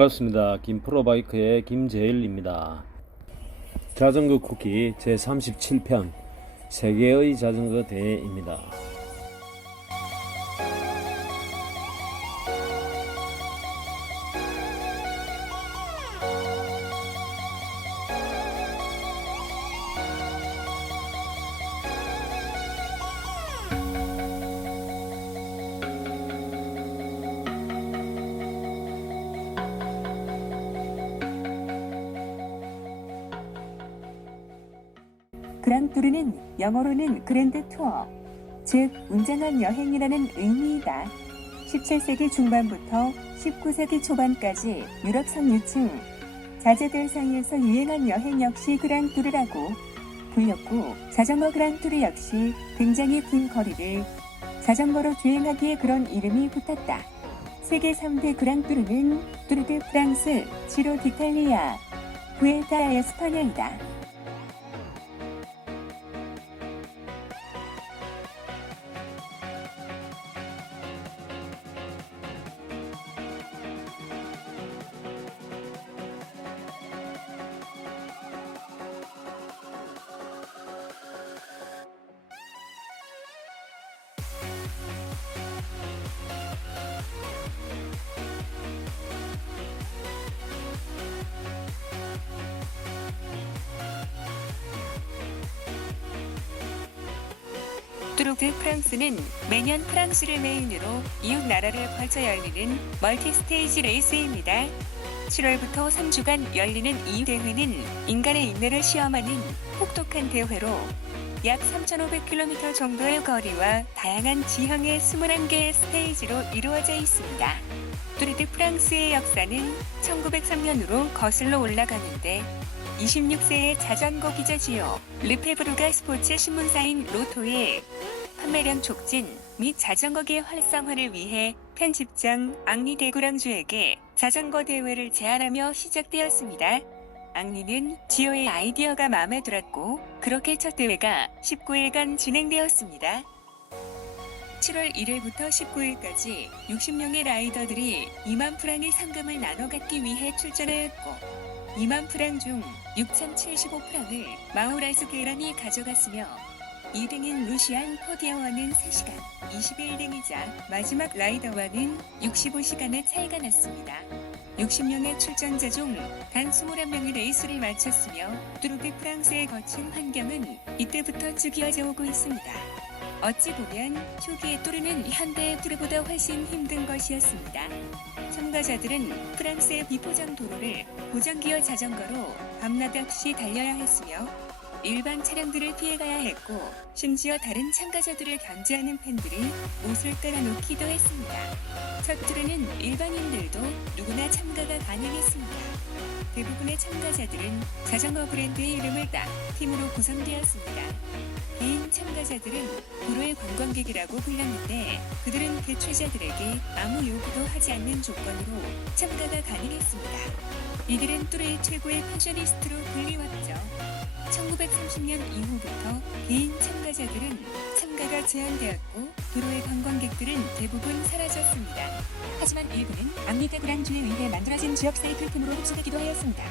반갑습니다. 김프로바이크의 김재일입니다. 자전거 쿠키 제37편 세계의 자전거 대회입니다. 그랑투르는 영어로는 그랜드 투어, 즉 운전한 여행이라는 의미이다. 17세기 중반부터 19세기 초반까지 유럽 상류층 자제들 사이에서 유행한 여행 역시 그랑투르라고 불렸고 자전거 그랑투르 역시 굉장히 긴 거리를 자전거로 주행하기에 그런 이름이 붙었다. 세계 3대 그랑투르는 뚜르드 프랑스, 지로 디탈리아, 부에타 에스파냐이다. 뚜르드 프랑스는 매년 프랑스를 메인으로 이웃 나라를 걸쳐 열리는 멀티 스테이지 레이스입니다. 7월부터 3주간 열리는 이 대회는 인간의 인내를 시험하는 혹독한 대회로 약 3,500km 정도의 거리와 다양한 지형의 21개의 스테이지로 이루어져 있습니다. 뚜르드 프랑스의 역사는 1903년으로 거슬러 올라가는데 26세의 자전거 기자지요. 르페브르가 스포츠 신문사인 로토의 판매량 촉진 및 자전거계 활성화를 위해 편집장 앙리 데구랑주에게 자전거 대회를 제안하며 시작되었습니다. 앙리는 지오의 아이디어가 마음에 들었고 그렇게 첫 대회가 19일간 진행되었습니다. 7월 1일부터 19일까지 60명의 라이더들이 2만 프랑의 상금을 나눠 갖기 위해 출전하였고 2만 프랑 중 6,075프랑을 마우라이스 게란이 가져갔으며 2등인 루시안 포디어와는 3시간, 21등이자 마지막 라이더와는 65시간의 차이가 났습니다. 60명의 출전자 중 단 21명이 레이스를 마쳤으며 뚜르드 프랑스의 거친 환경은 이때부터 쭉이어져 오고 있습니다. 어찌 보면 초기에 뚜르는 현대의 뚜르보다 훨씬 힘든 것이었습니다. 참가자들은 프랑스의 비포장 도로를 고장기어 자전거로 밤낮 없이 달려야 했으며 일반 차량들을 피해가야 했고 심지어 다른 참가자들을 견제하는 팬들이 옷을 깔아놓기도 했습니다. 첫 트레는 일반인들도 누구나 참가가 가능했습니다. 대부분의 참가자들은 자전거 브랜드의 이름을 따 팀으로 구성되었습니다. 개인 참가자들은 도로의 관광객이라고 불렸는데 그들은 개최자들에게 아무 요구도 하지 않는 조건으로 참가가 가능했습니다. 이들은 뚜레의 최고의 패셔니스트로 불리웠죠. 1930년 이후부터 개인 참가자들은 참가가 제한되었고 도로의 관광객들은 대부분 사라졌습니다. 하지만 일부는 암리데 그란주에 의해 만들어진 지역 사이클 팀으로 흡수되기도 하였습니다.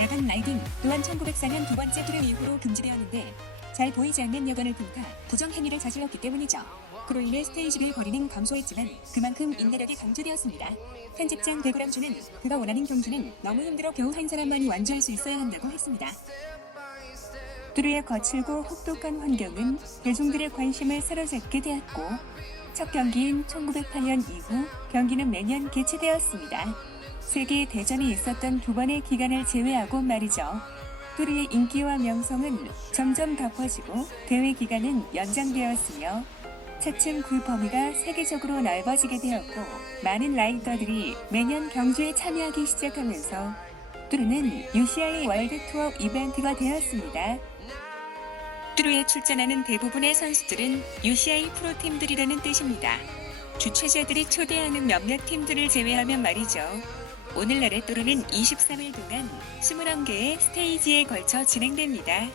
야간 라이딩 또한 1904년 두 번째 뚜레 이후로 금지되었는데 잘 보이지 않는 여건을 틈타 부정 행위를 저질렀기 때문이죠. 그로 인해 스테이지를 거리는 감소했지만 그만큼 인내력이 강조되었습니다. 편집장 데그람주는 그가 원하는 경주는 너무 힘들어 겨우 한 사람만이 완주할 수 있어야 한다고 했습니다. 뚜르의 거칠고 혹독한 환경은 대중들의 관심을 사로잡게 되었고 첫 경기인 1908년 이후 경기는 매년 개최되었습니다. 세계 대전이 있었던 두 번의 기간을 제외하고 말이죠. 뚜르의 인기와 명성은 점점 덮어지고 대회 기간은 연장되었으며 차츰 그 범위가 세계적으로 넓어지게 되었고 많은 라이더들이 매년 경주에 참여하기 시작하면서 뚜르는 UCI 월드 투어 이벤트가 되었습니다. 뚜르에 출전하는 대부분의 선수들은 UCI 프로팀들이라는 뜻입니다. 주최자들이 초대하는 몇몇 팀들을 제외하면 말이죠. 오늘날의 뚜르는 23일 동안 21개의 스테이지에 걸쳐 진행됩니다.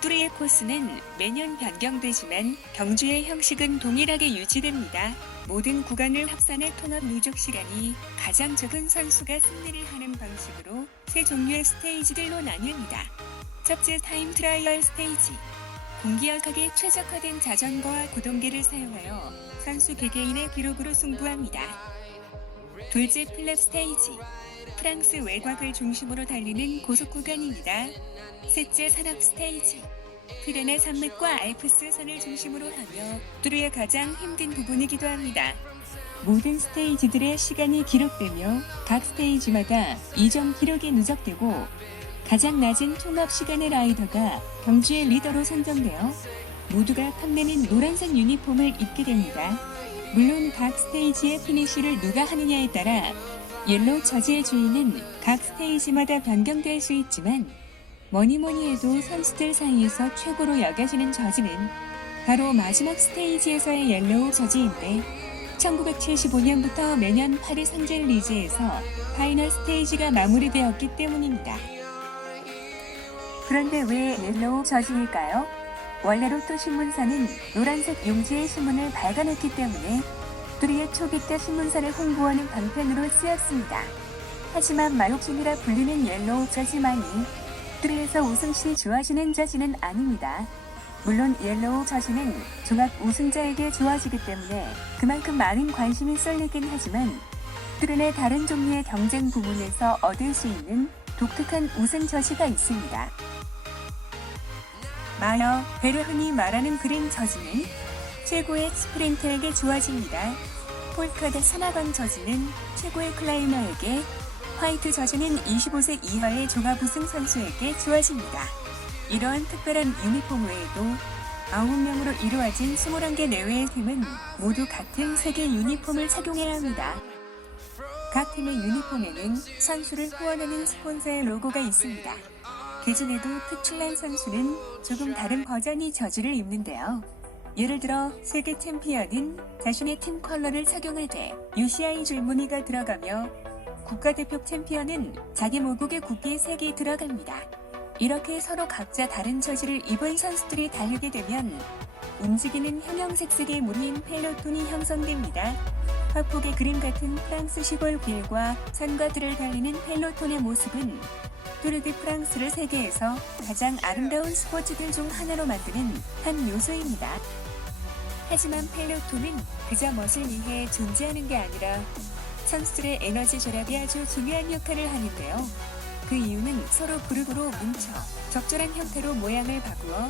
뚜리의 코스는 매년 변경되지만 경주의 형식은 동일하게 유지됩니다. 모든 구간을 합산해 통합 누적 시간이 가장 적은 선수가 승리를 하는 방식으로 세 종류의 스테이지들로 나뉩니다. 첫째 타임 트라이얼 스테이지. 공기역학에 최적화된 자전거와 구동계를 사용하여 선수 개개인의 기록으로 승부합니다. 둘째 필랩 스테이지. 프랑스 외곽을 중심으로 달리는 고속 구간입니다. 셋째 산악 스테이지. 피레네 산맥과 알프스 산을 중심으로 하며 뚜르의 가장 힘든 부분이기도 합니다. 모든 스테이지들의 시간이 기록되며 각 스테이지마다 이전 기록이 누적되고 가장 낮은 총합 시간의 라이더가 경주의 리더로 선정되어 모두가 탐내는 노란색 유니폼을 입게 됩니다. 물론 각 스테이지의 피니쉬를 누가 하느냐에 따라 옐로우 저지의 주인은 각 스테이지마다 변경될 수 있지만 뭐니 뭐니 해도 선수들 사이에서 최고로 여겨지는 저지는 바로 마지막 스테이지에서의 옐로우 저지인데 1975년부터 매년 파리 상젤 리즈에서 파이널 스테이지가 마무리되었기 때문입니다. 그런데 왜 옐로우 저지일까요? 원래 로 또 신문사는 노란색 용지의 신문을 발간했기 때문에 뚜리의 초기 때 신문사를 홍보하는 방편으로 쓰였습니다. 하지만 마욕순이라 불리는 옐로우 저지만이 뚜리에서 우승 시 좋아지는 저지는 아닙니다. 물론 옐로우 저지는 종합 우승자에게 주어지기 때문에 그만큼 많은 관심이 쏠리긴 하지만 뚜른의 다른 종류의 경쟁 부문에서 얻을 수 있는 독특한 우승 저지가 있습니다. 마여, 흔히 말하는 그린 저지는 최고의 스프린터에게 주어집니다. 폴카드 산악원 저지는 최고의 클라이머에게, 화이트 저지는 25세 이하의 종합 우승 선수에게 주어집니다. 이러한 특별한 유니폼 외에도 9명으로 이루어진 21개 내외의 팀은 모두 같은 색의 유니폼을 착용해야 합니다. 각 팀의 유니폼에는 선수를 후원하는 스폰서의 로고가 있습니다. 그 중에도 특출난 선수는 조금 다른 버전이 저지를 입는데요. 예를 들어 세계 챔피언은 자신의 팀 컬러를 착용하되 UCI 줄무늬가 들어가며 국가대표 챔피언은 자기 모국의 국기의 색이 들어갑니다. 이렇게 서로 각자 다른 저지를 입은 선수들이 달리게 되면 움직이는 형형색색의 무리인 펠로톤이 형성됩니다. 화폭의 그림 같은 프랑스 시골 길과 산과 들을 달리는 펠로톤의 모습은 투르드 프랑스를 세계에서 가장 아름다운 스포츠들 중 하나로 만드는 한 요소입니다. 하지만 펠로톤은 그저 멋을 위해 존재하는 게 아니라 선수들의 에너지 절약이 아주 중요한 역할을 하는데요. 그 이유는 서로 그룹으로 뭉쳐 적절한 형태로 모양을 바꾸어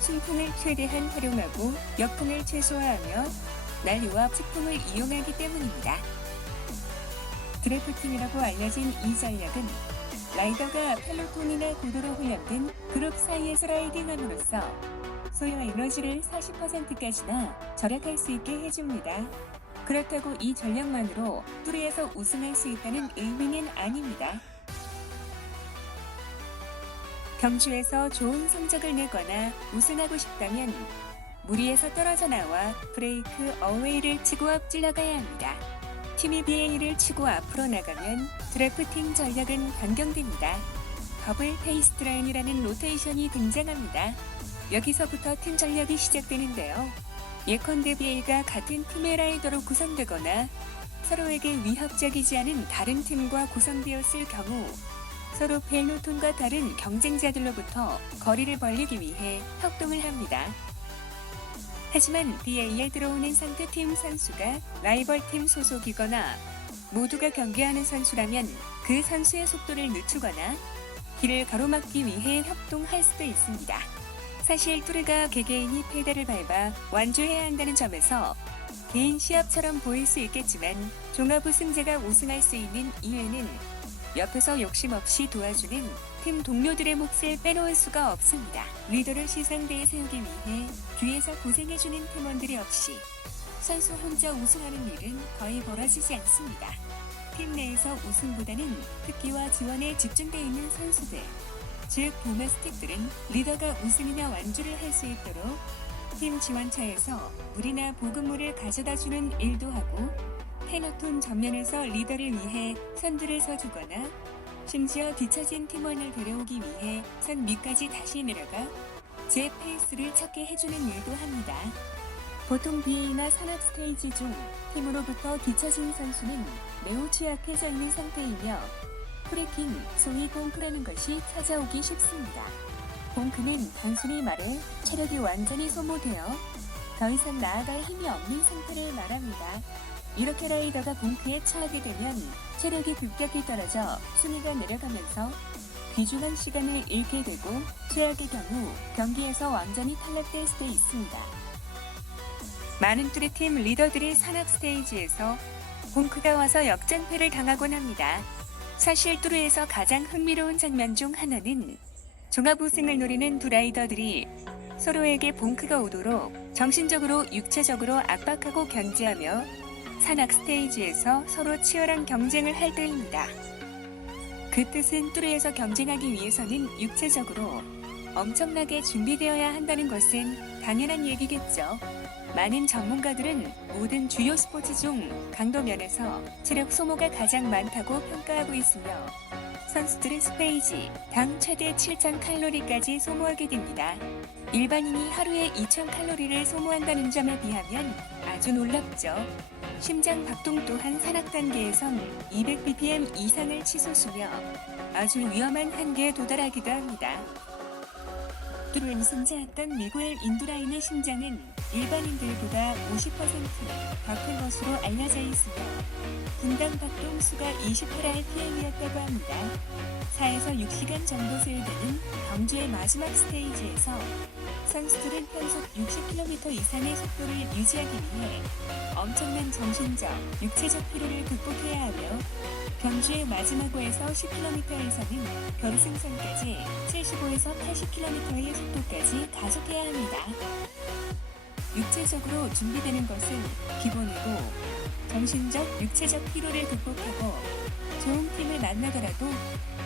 순풍을 최대한 활용하고 역풍을 최소화하며 난리와 측풍을 이용하기 때문입니다. 드래프팅이라고 알려진 이 전략은 라이더가 펠로톤이나 고도로 훈련된 그룹 사이에서 라이딩함으로써 소요 에너지를 40%까지나 절약할 수 있게 해줍니다. 그렇다고 이 전략만으로 뚜리에서 우승할 수 있다는 의미는 아닙니다. 경주에서 좋은 성적을 내거나 우승하고 싶다면 무리에서 떨어져 나와 브레이크 어웨이를 치고 앞질러 가야 합니다. 팀이 BA를 치고 앞으로 나가면 드래프팅 전략은 변경됩니다. 더블 페이스트 라인이라는 로테이션이 등장합니다. 여기서부터 팀 전략이 시작되는데요. 예컨대 BA가 같은 팀의 라이더로 구성되거나 서로에게 위협적이지 않은 다른 팀과 구성되었을 경우 서로 벨노톤과 다른 경쟁자들로부터 거리를 벌리기 위해 협동을 합니다. 하지만 BA에 들어오는 상대팀 선수가 라이벌 팀 소속이거나 모두가 경계하는 선수라면 그 선수의 속도를 늦추거나 길을 가로막기 위해 협동할 수도 있습니다. 사실 뚜르가 개개인이 페달을 밟아 완주해야 한다는 점에서 개인 시합처럼 보일 수 있겠지만 종합 우승자가 우승할 수 있는 이유는 옆에서 욕심 없이 도와주는 팀 동료들의 몫을 빼놓을 수가 없습니다. 리더를 시상대에 세우기 위해 뒤에서 고생해주는 팀원들이 없이 선수 혼자 우승하는 일은 거의 벌어지지 않습니다. 팀 내에서 우승보다는 특기와 지원에 집중되어 있는 선수들, 즉 도메스틱들은 리더가 우승이나 완주를 할 수 있도록 팀 지원차에서 물이나 보급물을 가져다주는 일도 하고 페너톤 전면에서 리더를 위해 선두를 서주거나 심지어 뒤처진 팀원을 데려오기 위해 선 밑까지 다시 내려가 제 페이스를 찾게 해주는 일도 합니다. 보통 BA나 산악 스테이지 중 팀으로부터 뒤처진 선수는 매우 취약해져 있는 상태이며 프리킹, 소위 공크라는 것이 찾아오기 쉽습니다. 공크는 단순히 말해 체력이 완전히 소모되어 더 이상 나아갈 힘이 없는 상태를 말합니다. 이렇게 라이더가 공크에 처하게 되면 체력이 급격히 떨어져 순위가 내려가면서 귀중한 시간을 잃게 되고 최악의 경우 경기에서 완전히 탈락될 수도 있습니다. 많은 뚜레팀 리더들이 산악 스테이지에서 공크가 와서 역전패를 당하곤 합니다. 사실 뚜르에서 가장 흥미로운 장면 중 하나는 종합 우승을 노리는 두 라이더들이 서로에게 봉크가 오도록 정신적으로 육체적으로 압박하고 견제하며 산악 스테이지에서 서로 치열한 경쟁을 할 때입니다. 그 뜻은 뚜르에서 경쟁하기 위해서는 육체적으로 엄청나게 준비되어야 한다는 것은 당연한 얘기겠죠. 많은 전문가들은 모든 주요 스포츠 중 강도 면에서 체력 소모가 가장 많다고 평가하고 있으며 선수들은 스페이지 당 최대 7,000 칼로리까지 소모하게 됩니다. 일반인이 하루에 2,000 칼로리를 소모한다는 점에 비하면 아주 놀랍죠. 심장 박동 또한 산악 단계에선 200bpm 이상을 치솟으며 아주 위험한 한계에 도달하기도 합니다. 뚜르는 승자였던 미구엘 인두라인의 심장은 일반인들보다 50%더 큰 것으로 알려져 있으며 분당 박동 수가 28rpm이었다고 합니다. 4에서 6시간 정도 소요되는 경주의 마지막 스테이지에서 선수들은 편속 60km 이상의 속도를 유지하기 위해 엄청난 정신적, 육체적 피로를 극복해야 하며 경주의 마지막 호에서 10km에서는 결승선까지 75에서 80km의 속도까지 가속해야 합니다. 육체적으로 준비되는 것은 기본이고 정신적, 육체적 피로를 극복하고 좋은 팀을 만나더라도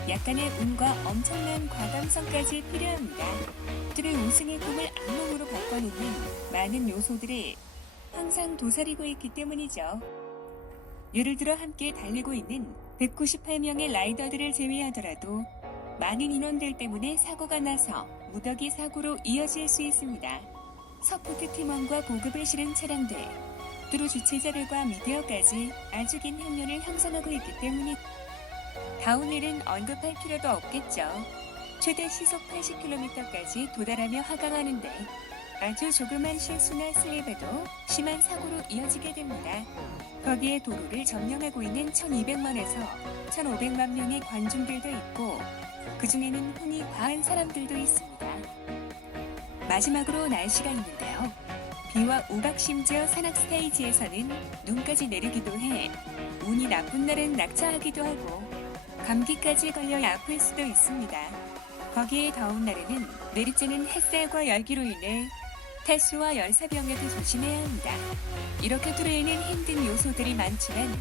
약간의 운과 엄청난 과감성까지 필요합니다. 들의 우승의 꿈을 악몽으로 바꿔놓는 많은 요소들이 항상 도사리고 있기 때문이죠. 예를 들어 함께 달리고 있는 198명의 라이더들을 제외하더라도 많은 인원들 때문에 사고가 나서 무더기 사고로 이어질 수 있습니다. 서포트 팀원과 보급을 실은 차량들, 뚜루 주최자들과 미디어까지 아주 긴 협력을 형성하고 있기 때문이 다운힐은 언급할 필요도 없겠죠. 최대 시속 80km까지 도달하며 하강하는데 아주 조그만 실수나 슬립에도 심한 사고로 이어지게 됩니다. 거기에 도로를 점령하고 있는 1200만에서 1500만 명의 관중들도 있고 그 중에는 흥이 과한 사람들도 있습니다. 마지막으로 날씨가 있는데요. 비와 우박 심지어 산악 스테이지에서는 눈까지 내리기도 해 운이 나쁜 날은 낙차하기도 하고 감기까지 걸려 아플 수도 있습니다. 거기에 더운 날에는 내리쬐는 햇살과 열기로 인해 탈수와 열사병에도 조심해야 한다. 이렇게 뚜레에는 힘든 요소들이 많지만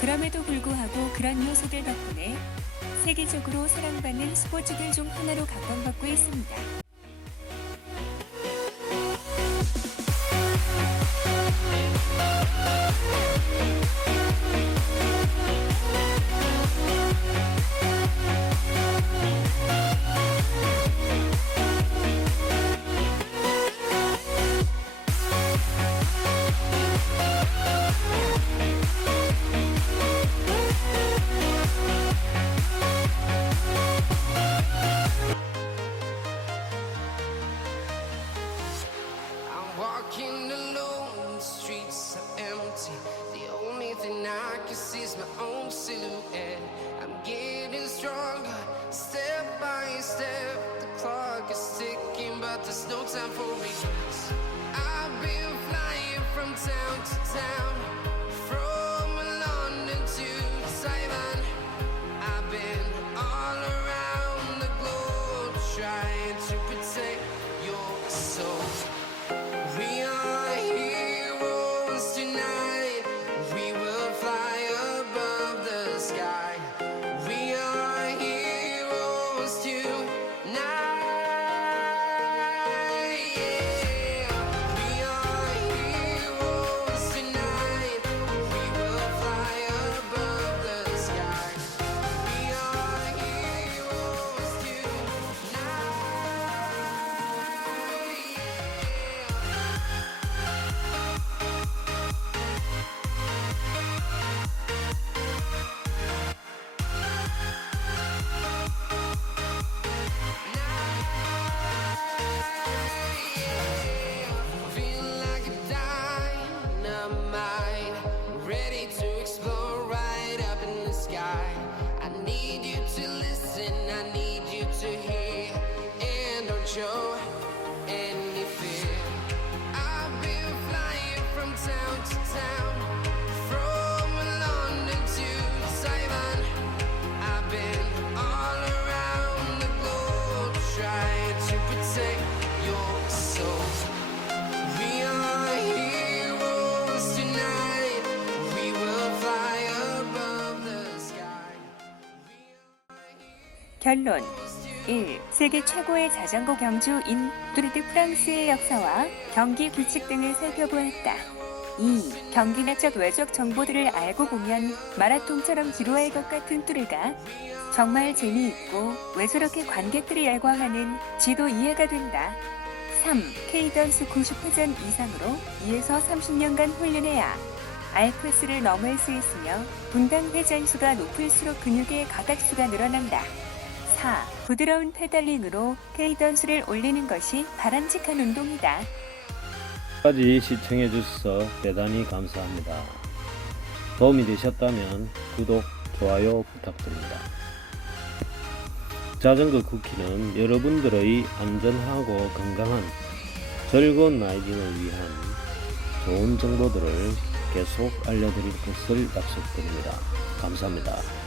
그럼에도 불구하고 그런 요소들 덕분에 세계적으로 사랑받는 스포츠들 중 하나로 각광받고 있습니다. 결론 1. 세계 최고의 자전거 경주인 뚜르드 프랑스의 역사와 경기 규칙 등을 살펴보았다. 2. 경기나적 외적 정보들을 알고 보면 마라톤처럼 지루할 것 같은 뚜르가 정말 재미있고 왜 저렇게 관객들이 열광하는 지도 이해가 된다. 3. 케이던스 90회전 이상으로 2에서 30년간 훈련해야 알프스를 넘을 수 있으며 분당 회전수가 높을수록 근육의 가닥수가 늘어난다. 4. 부드러운 페달링으로 케이던스를 올리는 것이 바람직한 운동이다. 까지 시청해 주셔서 대단히 감사합니다. 도움이 되셨다면 구독, 좋아요 부탁드립니다. 자전거 쿠키는 여러분들의 안전하고 건강한 즐거운 라이딩을 위한 좋은 정보들을 계속 알려드릴 것을 약속드립니다. 감사합니다.